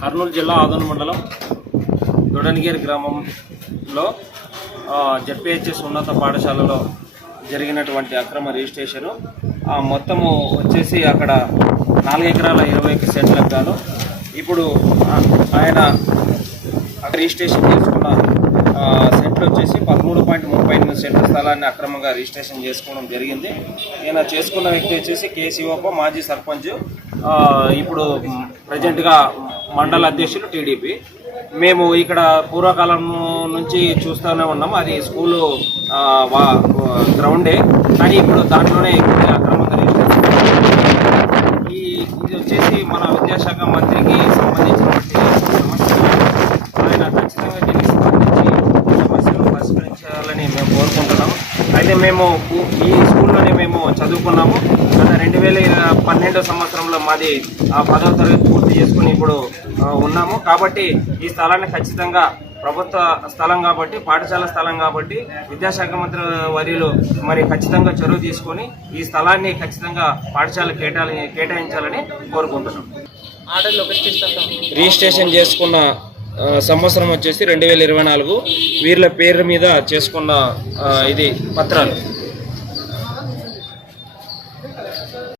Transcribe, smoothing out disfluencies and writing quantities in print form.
కర్నూలు జిల్లా ఆదోని మండలం దొడనగిరి గ్రామంలో జెడ్పీహెచ్ఎస్ ఉన్నత పాఠశాలలో జరిగినటువంటి అక్రమ రిజిస్ట్రేషను మొత్తము వచ్చేసి అక్కడ 4 ఎకరాల 21 సెంట్లకు గాను ఇప్పుడు ఆయన రిజిస్ట్రేషన్ చేసుకున్న సెంట్లు వచ్చేసి 13.38 సెంట్ల స్థలాన్ని అక్రమంగా రిజిస్ట్రేషన్ చేసుకోవడం జరిగింది. ఈయన చేసుకున్న వ్యక్తి వచ్చేసి కే శివప్ప, మాజీ సర్పంచ్, ఇప్పుడు ప్రజెంట్గా మండల అధ్యక్షులు టీడీపీ. మేము ఇక్కడ పూర్వకాలం నుంచి చూస్తూనే ఉన్నాము. అది స్కూలు గ్రౌండే, కానీ ఇప్పుడు దాంట్లోనే అక్రమంగా రిజిస్ట్రేషన్. ఇది వచ్చేసి మన విద్యాశాఖ మంత్రికి సంబంధించినటువంటి సమస్యలు. ఆయన ఖచ్చితంగా దీనికి సంబంధించి సమస్యలు పరిష్కరించాలని మేము కోరుకుంటున్నాము. అయితే మేము ఈ స్కూల్లోనే మేము చదువుకున్నాము. గత 2012 సంవత్సరంలో మాది 10వ తరగతి పూర్తి చేసుకుని ఇప్పుడు ఉన్నాము. కాబట్టి ఈ స్థలాన్ని ఖచ్చితంగా ప్రభుత్వ స్థలం కాబట్టి, పాఠశాల స్థలం కాబట్టి విద్యాశాఖ మంత్రి వర్యులు మరి ఖచ్చితంగా చొరవ తీసుకొని ఈ స్థలాన్ని ఖచ్చితంగా పాఠశాల కేటాయించాలని కోరుకుంటున్నాం. రిజిస్ట్రేషన్ చేసుకున్న సంవత్సరం వచ్చేసి 2024. వీళ్ళ పేర్ల మీద చేసుకున్న ఇది పత్రాలు.